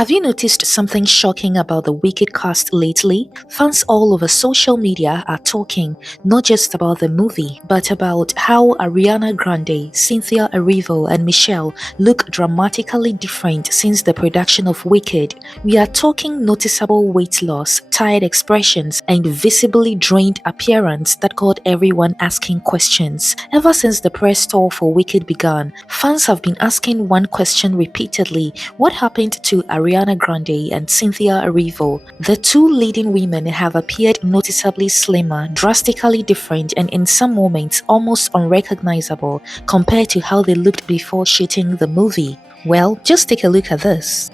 Have you noticed something shocking about the Wicked cast lately? Fans all over social media are talking not just about the movie, but about how Ariana Grande, Cynthia Erivo, and Michelle look dramatically different since the production of Wicked. We are talking noticeable weight loss, tired expressions, and visibly drained appearance that got everyone asking questions. Ever since the press tour for Wicked began, fans have been asking one question repeatedly: what happened to Ariana Grande and Cynthia Erivo? The two leading women have appeared noticeably slimmer, drastically different, and in some moments almost unrecognizable compared to how they looked before shooting the movie. Well, just take a look at this.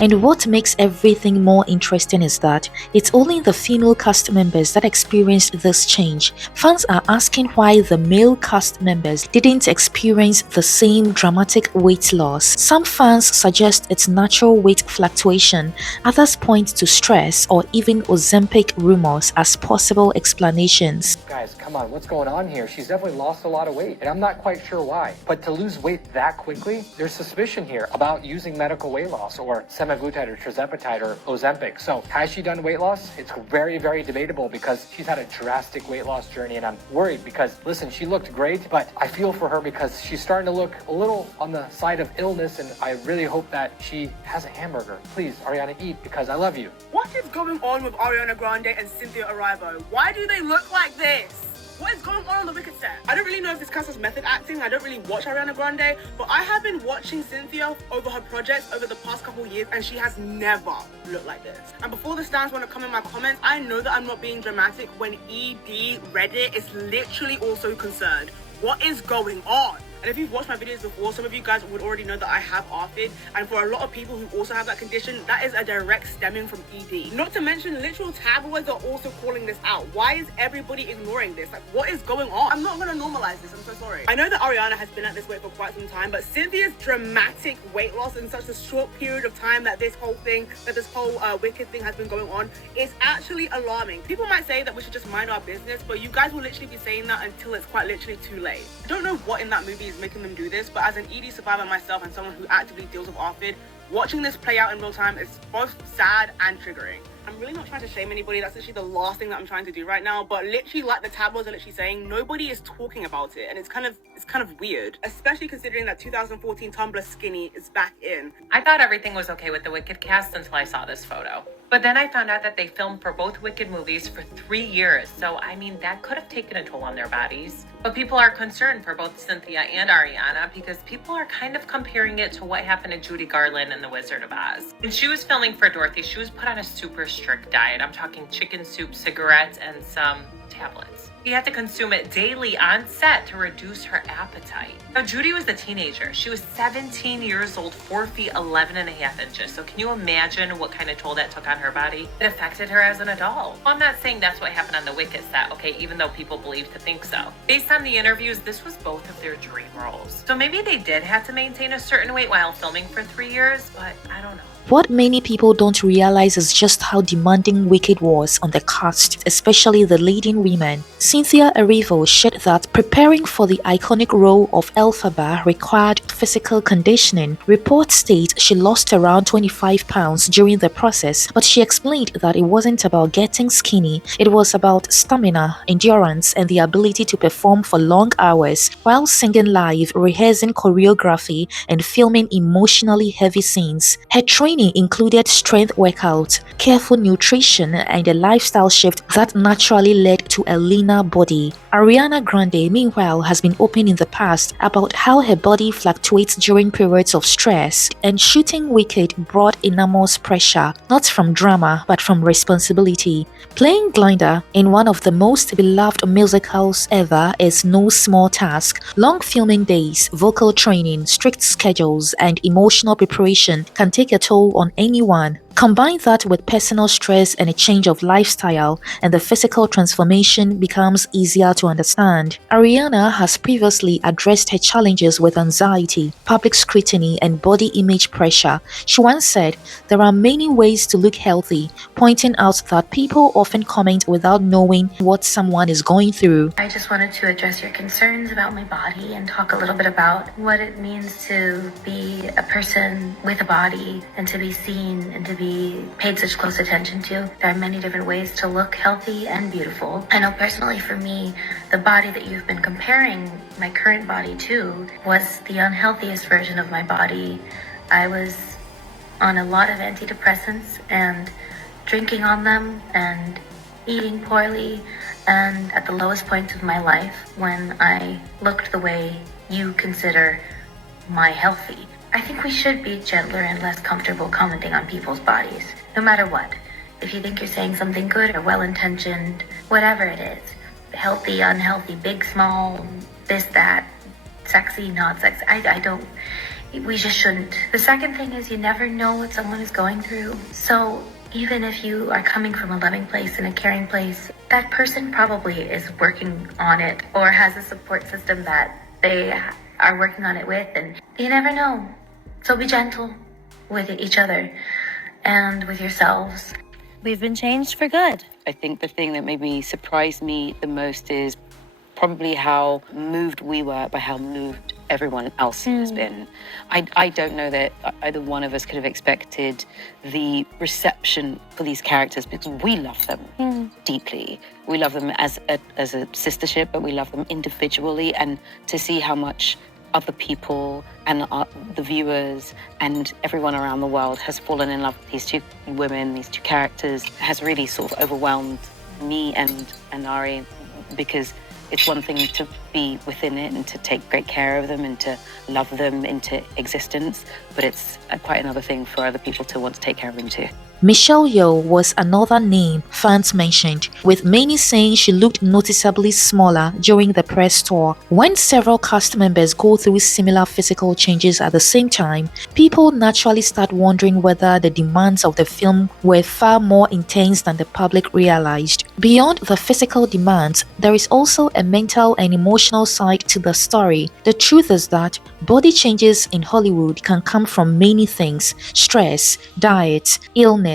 And what makes everything more interesting is that it's only the female cast members that experienced this change. Fans are asking why the male cast members didn't experience the same dramatic weight loss. Some fans suggest it's natural weight fluctuation, others point to stress or even Ozempic rumors as possible explanations. Guys, come on, what's going on here? She's definitely lost a lot of weight, and I'm not quite sure why. But to lose weight that quickly, there's suspicion here about using medical weight loss or semaglutide or tirzepatide or Ozempic. So has she done weight loss? It's very, very debatable because she's had a drastic weight loss journey, and I'm worried because, listen, she looked great, but I feel for her because she's starting to look a little on the side of illness, and I really hope that she has a hamburger. Please, Ariana, eat because I love you. What is going on with Ariana Grande and Cynthia Erivo? Why do they look like this? What is going on the Wicked set? I don't really know if this counts as method acting. I don't really watch Ariana Grande, but I have been watching Cynthia over her projects over the past couple years, and she has never looked like this. And before the stands want to come in my comments, I know that I'm not being dramatic when ED Reddit is literally also concerned. What is going on? And if you've watched my videos before, some of you guys would already know that I have ARFID, and for a lot of people who also have that condition, that is a direct stemming from ED. Not to mention, literal tabloids are also calling this out. Why is everybody ignoring this? Like, what is going on? I'm not gonna normalize this, I'm so sorry. I know that Ariana has been at this weight for quite some time, but Cynthia's dramatic weight loss in such a short period of time that this whole Wicked thing has been going on is actually alarming. People might say that we should just mind our business, but you guys will literally be saying that until it's quite literally too late. I don't know what in that movie is making them do this, but as an ED survivor myself and someone who actively deals with ARFID, watching this play out in real time is both sad and triggering. I'm really not trying to shame anybody. That's literally the last thing that I'm trying to do right now. But literally, like the tabloids are literally saying, nobody is talking about it, and it's kind of weird, especially considering that 2014 Tumblr skinny is back in. I thought everything was okay with the Wicked cast until I saw this photo. But then I found out that they filmed for both Wicked movies for 3 years, so I mean, that could have taken a toll on their bodies. But people are concerned for both Cynthia and Ariana because people are kind of comparing it to what happened to Judy Garland in The Wizard of Oz. When she was filming for Dorothy, she was put on a super strict diet. I'm talking chicken soup, cigarettes, and some tablets. She had to consume it daily on set to reduce her appetite. Now, Judy was a teenager. She was 17 years old, 4 feet 11 and a half inches. So can you imagine what kind of toll that took on her body? It affected her as an adult. Well, I'm not saying that's what happened on the Wicked set, okay, even though people believe to think so. Based on the interviews, this was both of their dream roles. So maybe they did have to maintain a certain weight while filming for 3 years, but I don't know. What many people don't realize is just how demanding Wicked was on the cast, especially the leading women. Cynthia Erivo shared that preparing for the iconic role of Elphaba required physical conditioning. Reports state she lost around 25 pounds during the process, but she explained that it wasn't about getting skinny, it was about stamina, endurance, and the ability to perform for long hours while singing live, rehearsing choreography, and filming emotionally heavy scenes. Her training included strength workouts, careful nutrition, and a lifestyle shift that naturally led to a leaner body. Ariana Grande, meanwhile, has been open in the past about how her body fluctuates during periods of stress, and shooting Wicked brought enormous pressure, not from drama but from responsibility. Playing Glinda in one of the most beloved musicals ever is no small task. Long filming days, vocal training, strict schedules, and emotional preparation can take a toll on anyone. Combine that with personal stress and a change of lifestyle, and the physical transformation becomes easier to understand. Ariana has previously addressed her challenges with anxiety, public scrutiny, and body image pressure. She once said, "There are many ways to look healthy," pointing out that people often comment without knowing what someone is going through. I just wanted to address your concerns about my body and talk a little bit about what it means to be a person with a body and to be seen and to be paid such close attention to. There are many different ways to look healthy and beautiful. I know personally for me, the body that you've been comparing my current body to was the unhealthiest version of my body. I was on a lot of antidepressants and drinking on them and eating poorly, and at the lowest point of my life when I looked the way you consider my healthy. I think we should be gentler and less comfortable commenting on people's bodies, no matter what. If you think you're saying something good or well-intentioned, whatever it is, healthy, unhealthy, big, small, this, that, sexy, not sexy, we just shouldn't. The second thing is you never know what someone is going through. So even if you are coming from a loving place and a caring place, that person probably is working on it or has a support system that they are working on it with, and you never know. So be gentle with each other and with yourselves. We've been changed for good. I think the thing that maybe surprised me the most is probably how moved we were by how moved everyone else has been. I don't know that either one of us could have expected the reception for these characters, because we love them deeply. We love them as a sistership, but we love them individually, and to see how much other people and the viewers and everyone around the world has fallen in love with these two women, these two characters, has really sort of overwhelmed me and Ari, because it's one thing to be within it and to take great care of them and to love them into existence, but it's quite another thing for other people to want to take care of them too. Michelle Yeoh was another name fans mentioned, with many saying she looked noticeably smaller during the press tour. When several cast members go through similar physical changes at the same time, people naturally start wondering whether the demands of the film were far more intense than the public realized. Beyond the physical demands, there is also a mental and emotional side to the story. The truth is that body changes in Hollywood can come from many things: stress, diet, illness,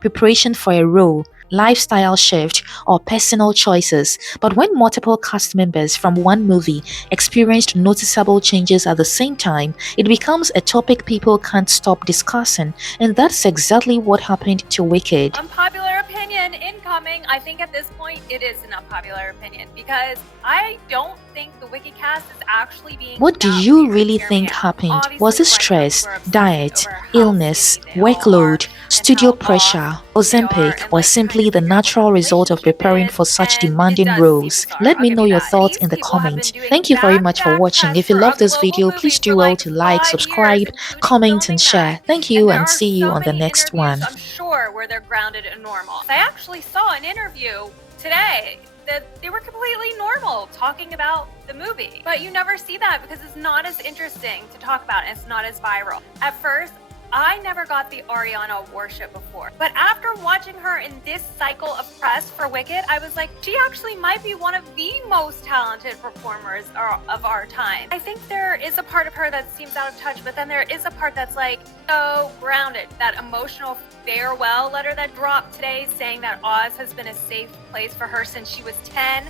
preparation for a role, lifestyle shift, or personal choices. But when multiple cast members from one movie experienced noticeable changes at the same time, it becomes a topic people can't stop discussing, and that's exactly what happened to Wicked. Unpopular opinion incoming. I think at this point it is an unpopular opinion, because I don't think the Wicked cast is actually being. What do you really think happened? Was it stress, diet, illness, workload, studio pressure, Ozempic, or simply the natural result of preparing for such demanding roles? Let me know your thoughts in the comments. Thank you very much for watching. If you love this video, please do well to like, subscribe, comment, and share. Thank you, and see you on the next one. I'm sure where they're grounded and normal. I actually saw an interview today that they were completely normal talking about the movie, but you never see that because it's not as interesting to talk about and it's not as viral. At first, I never got the Ariana worship before, but after watching her in this cycle of press for Wicked, I was like, she actually might be one of the most talented performers of our time. I think there is a part of her that seems out of touch, but then there is a part that's like so grounded. That emotional farewell letter that dropped today saying that Oz has been a safe place for her since she was 10.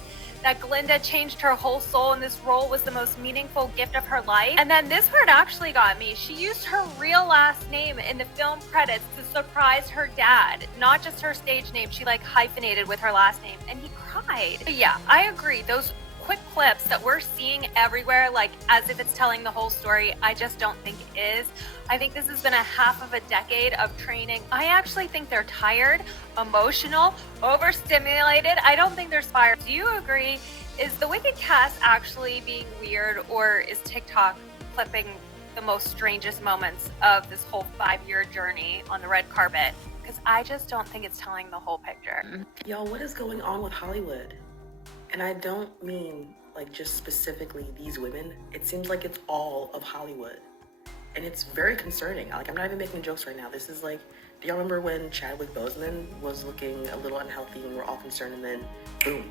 That Glinda changed her whole soul and this role was the most meaningful gift of her life. And then this part actually got me. She used her real last name in the film credits to surprise her dad, not just her stage name. She like hyphenated with her last name, and he cried. But yeah, I agree. Those quick clips that we're seeing everywhere, like as if it's telling the whole story, I just don't think it is. I think this has been a half of a decade of training. I actually think they're tired, emotional, overstimulated. I don't think they're inspired. Do you agree? Is the Wicked cast actually being weird, or is TikTok clipping the most strangest moments of this whole 5-year journey on the red carpet? Because I just don't think it's telling the whole picture. Y'all, what is going on with Hollywood? And I don't mean like just specifically these women. It seems like it's all of Hollywood. And it's very concerning. Like, I'm not even making jokes right now. This is like, do y'all remember when Chadwick Boseman was looking a little unhealthy and we're all concerned, and then boom,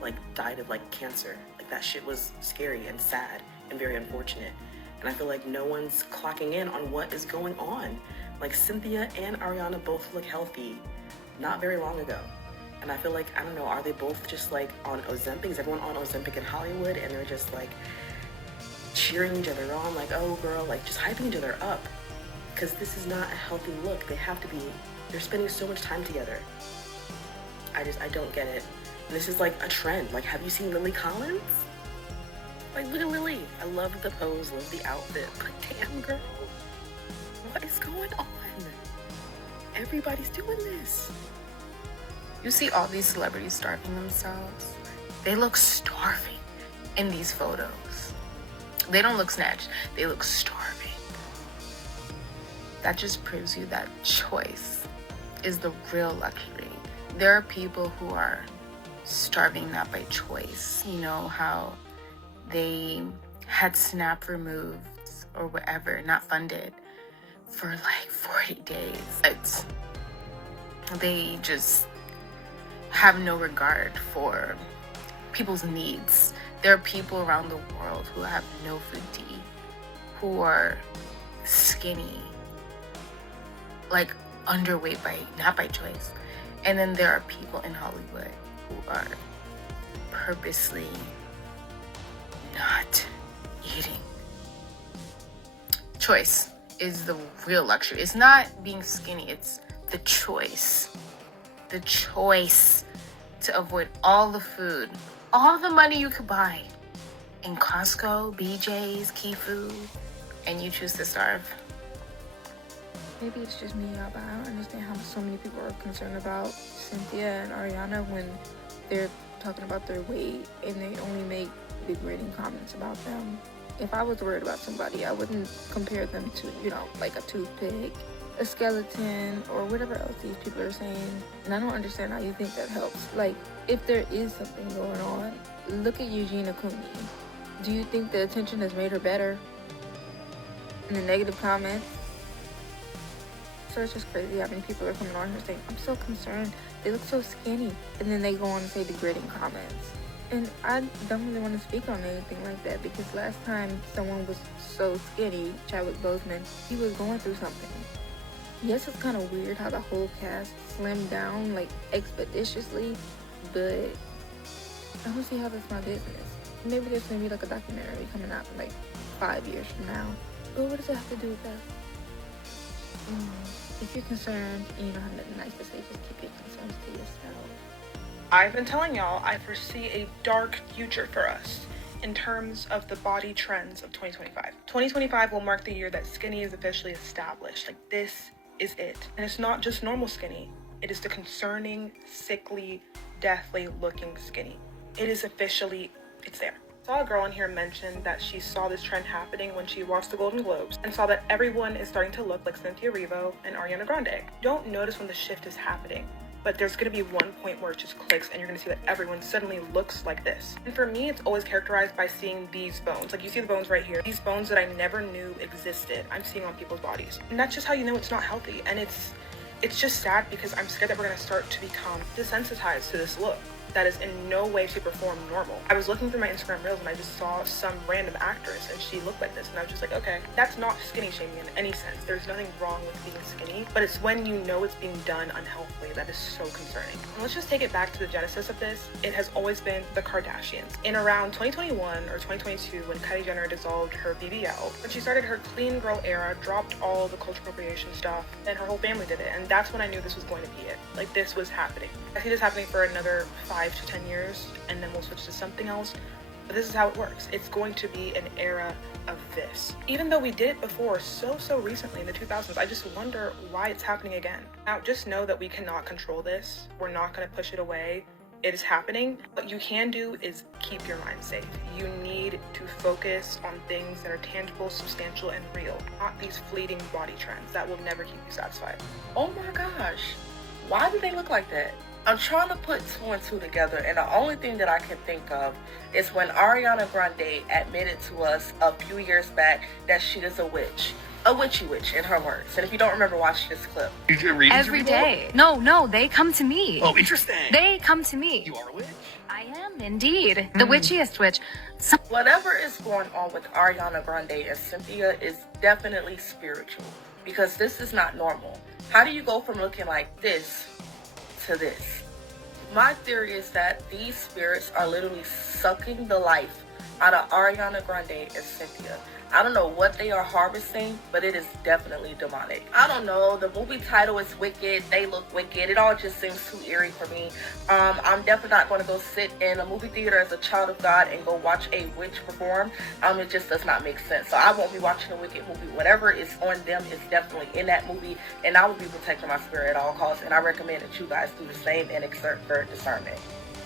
like died of like cancer? Like, that shit was scary and sad and very unfortunate. And I feel like no one's clocking in on what is going on. Like, Cynthia and Ariana both look healthy not very long ago. And I feel like, I don't know, are they both just like on Ozempic? Is everyone on Ozempic in Hollywood and they're just like cheering each other on, like, oh girl, like just hyping each other up? Because this is not a healthy look. They have to be, they're spending so much time together. I don't get it. And this is like a trend. Like, have you seen Lily Collins? Like, look at Lily. I love the pose, love the outfit, but damn girl, what is going on? Everybody's doing this. You see all these celebrities starving themselves. They look starving in these photos. They don't look snatched, they look starving. That just proves you that choice is the real luxury. There are people who are starving not by choice. You know how they had SNAP removed or whatever, not funded, for like 40 days. But they just have no regard for people's needs. There are people around the world who have no food to eat, who are skinny, like underweight not by choice. And then there are people in Hollywood who are purposely not eating. Choice is the real luxury. It's not being skinny, it's the choice. The choice to avoid all the food, all the money you could buy in Costco, BJ's, Key Food, and you choose to starve. Maybe it's just me, but I don't understand how so many people are concerned about Cynthia and Ariana when they're talking about their weight and they only make degrading comments about them. If I was worried about somebody, I wouldn't compare them to, like a toothpick, a skeleton, or whatever else these people are saying. And I don't understand how you think that helps. Like, if there is something going on, look at Eugene Acuni. Do you think the attention has made her better? And the negative comments? So it's just crazy how many people are coming on here saying, I'm so concerned, they look so skinny. And then they go on and say degrading comments. And I don't really want to speak on anything like that, because last time someone was so skinny, Chadwick Boseman, he was going through something. Yes, it's kind of weird how the whole cast slimmed down like expeditiously, but I don't see how that's my business. Maybe there's gonna be like a documentary coming out in like 5 years from now. But what does it have to do with that? If you're concerned and you don't have nothing nice to say, just keep your concerns to yourself. I've been telling y'all I foresee a dark future for us in terms of the body trends of 2025. 2025 will mark the year that skinny is officially established. Like, this is it. And it's not just normal skinny. It is the concerning, sickly, deathly looking skinny. It is officially, it's there. I saw a girl in here mention that she saw this trend happening when she watched the Golden Globes and saw that everyone is starting to look like Cynthia Erivo and Ariana Grande. You don't notice when the shift is happening, but there's going to be one point where it just clicks and you're going to see that everyone suddenly looks like this. And for me, it's always characterized by seeing these bones. Like, you see the bones right here. These bones that I never knew existed, I'm seeing on people's bodies. And that's just how you know it's not healthy. And it's just sad, because I'm scared that we're going to start to become desensitized to this look that is in no way, shape, or form normal. I was looking through my Instagram reels and I just saw some random actress and she looked like this, and I was just like, okay, that's not skinny shaming in any sense. There's nothing wrong with being skinny, but it's when you know it's being done unhealthily that is so concerning. And let's just take it back to the genesis of this. It has always been the Kardashians. In around 2021 or 2022, when Kylie Jenner dissolved her BBL, when she started her clean girl era, dropped all the cultural appropriation stuff, and her whole family did it, and that's when I knew this was going to be it. Like, this was happening. I see this happening for another 5 to 10 years, and then we'll switch to something else. But this is how it works. It's going to be an era of this. Even though we did it before so recently in the 2000s, I just wonder why it's happening again. Now, just know that we cannot control this. We're not going to push it away. It is happening. What you can do is keep your mind safe. You need to focus on things that are tangible, substantial, and real, not these fleeting body trends that will never keep you satisfied. Oh my gosh, why do they look like that? I'm trying to put 2 and 2 together, and the only thing that I can think of is when Ariana Grande admitted to us a few years back that she is a witch. a witchy witch in her words. And if you don't remember, watch this clip. Every day. No, they come to me. Oh, interesting. They come to me. You are a witch? I am indeed the witchiest witch. Whatever is going on with Ariana Grande and Cynthia is definitely spiritual, because this is not normal. How do you go from looking like this to this? My theory is that these spirits are literally sucking the life out of Ariana Grande and Cynthia. I don't know what they are harvesting, but it is definitely demonic. I don't know. The movie title is Wicked. They look wicked. It all just seems too eerie for me. I'm definitely not going to go sit in a movie theater as a child of God and go watch a witch perform. It just does not make sense. So I won't be watching a Wicked movie. Whatever is on them is definitely in that movie, and I will be protecting my spirit at all costs. And I recommend that you guys do the same and exert your discernment.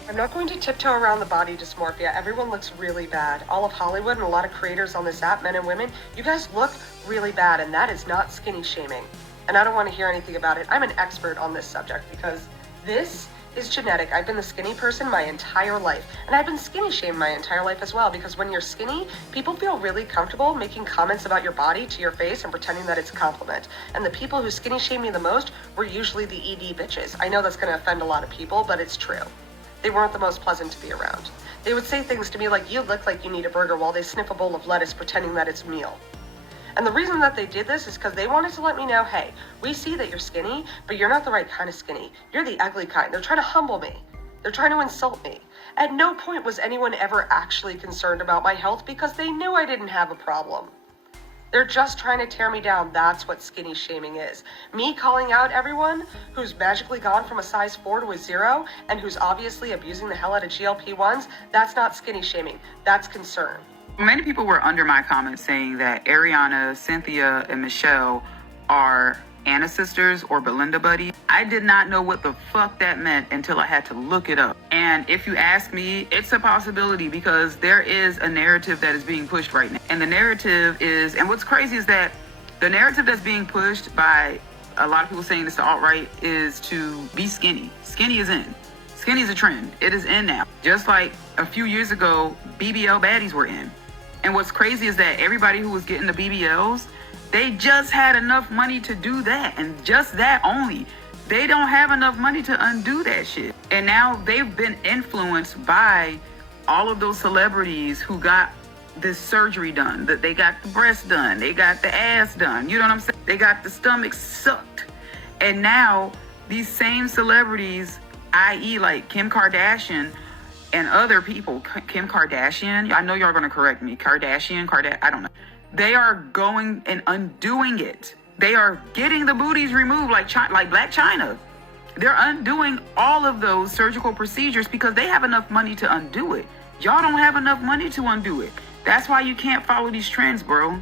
I'm not going to tiptoe around the body dysmorphia. Everyone looks really bad. All of Hollywood and a lot of creators on this app, men and women, you guys look really bad, and that is not skinny shaming. And I don't want to hear anything about it. I'm an expert on this subject because this is genetic. I've been the skinny person my entire life, and I've been skinny shamed my entire life as well, because when you're skinny, people feel really comfortable making comments about your body to your face and pretending that it's a compliment. And the people who skinny shame me the most were usually the ED bitches. I know that's going to offend a lot of people, but it's true. They weren't the most pleasant to be around. They would say things to me like, "You look like you need a burger," while they sniff a bowl of lettuce pretending that it's meal. And the reason that they did this is because they wanted to let me know, hey, we see that you're skinny, but you're not the right kind of skinny. You're the ugly kind. They're trying to humble me. They're trying to insult me. At no point was anyone ever actually concerned about my health, because they knew I didn't have a problem. They're just trying to tear me down. That's what skinny shaming is. Me calling out everyone who's magically gone from a size 4 to a 0 and who's obviously abusing the hell out of GLP-1s, that's not skinny shaming. That's concern. Many people were under my comments saying that Ariana, Cynthia, and Michelle are Anna sisters or Belinda buddies. I did not know what the fuck that meant until I had to look it up. And if you ask me, it's a possibility, because there is a narrative that is being pushed right now. And the narrative is, and what's crazy is that the narrative that's being pushed by a lot of people saying this to alt-right is to be skinny. Skinny is in. Skinny is a trend. It is in now. Just like a few years ago, BBL baddies were in. And what's crazy is that everybody who was getting the BBLs, they just had enough money to do that, and just that only. They don't have enough money to undo that shit. And now they've been influenced by all of those celebrities who got this surgery done. That they got the breast done, they got the ass done, you know what I'm saying? They got the stomach sucked. And now these same celebrities, i.e. like Kim Kardashian and other people, Kim Kardashian, I know y'all gonna correct me, I don't know. They are going and undoing it. They are getting the booties removed like Black China. They're undoing all of those surgical procedures because they have enough money to undo it. Y'all don't have enough money to undo it. That's why you can't follow these trends, bro.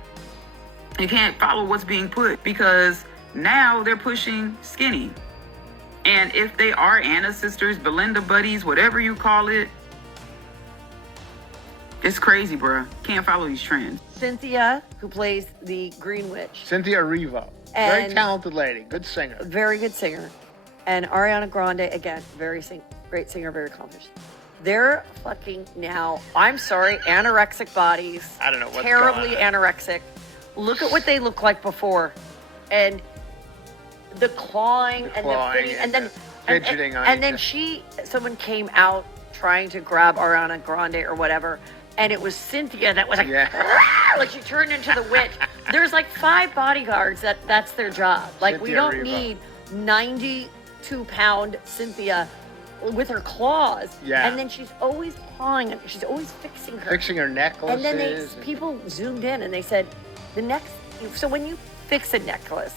You can't follow what's being put, because now they're pushing skinny. And if they are Anna sisters, Belinda buddies, whatever you call it, it's crazy, bro. Can't follow these trends. Cynthia, who plays the Green Witch. Cynthia Erivo. Very talented lady. Good singer. Very good singer. And Ariana Grande, again, great singer, very accomplished. They're fucking now, I'm sorry, anorexic bodies. I don't know what's terribly going on. anorexic. Look at what they looked like before. And the clawing and the fitting, and then fidgeting on and then someone came out trying to grab Ariana Grande or whatever, and it was Cynthia that was like, like she turned into the witch. There's like 5 bodyguards that's their job. Like, we don't need 92-pound Cynthia with her claws. Yeah. And then she's always pawing and she's always fixing her necklaces. And then people zoomed in and they said, so when you fix a necklace,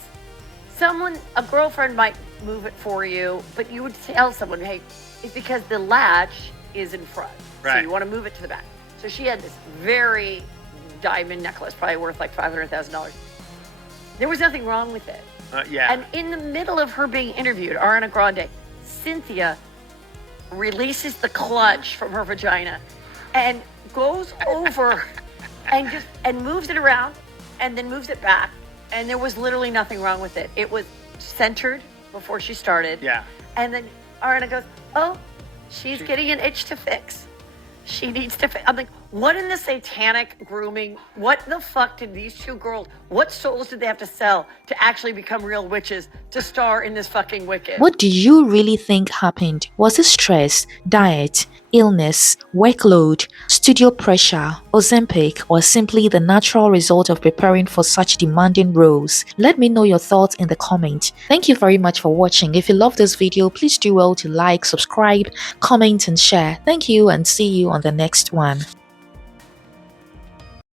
a girlfriend might move it for you, but you would tell someone, hey, it's because the latch is in front. Right. So you want to move it to the back. So she had this very diamond necklace, probably worth like $500,000. There was nothing wrong with it. And in the middle of her being interviewed, Ariana Grande, Cynthia releases the clutch from her vagina and goes over and moves it around and then moves it back. And there was literally nothing wrong with it. It was centered before she started. Yeah. And then Ariana goes, oh, she's getting an itch to fix. She needs to fix. I'm like, What in the satanic grooming? What the fuck did these two girls, what souls did they have to sell to actually become real witches to star in this fucking Wicked? What do you really think happened? Was it stress, diet, illness, workload, studio pressure, Ozempic, or simply the natural result of preparing for such demanding roles? Let me know your thoughts in the comment. Thank you very much for watching. If you love this video, please do well to like, subscribe, comment, and share. Thank you, and see you on the next one.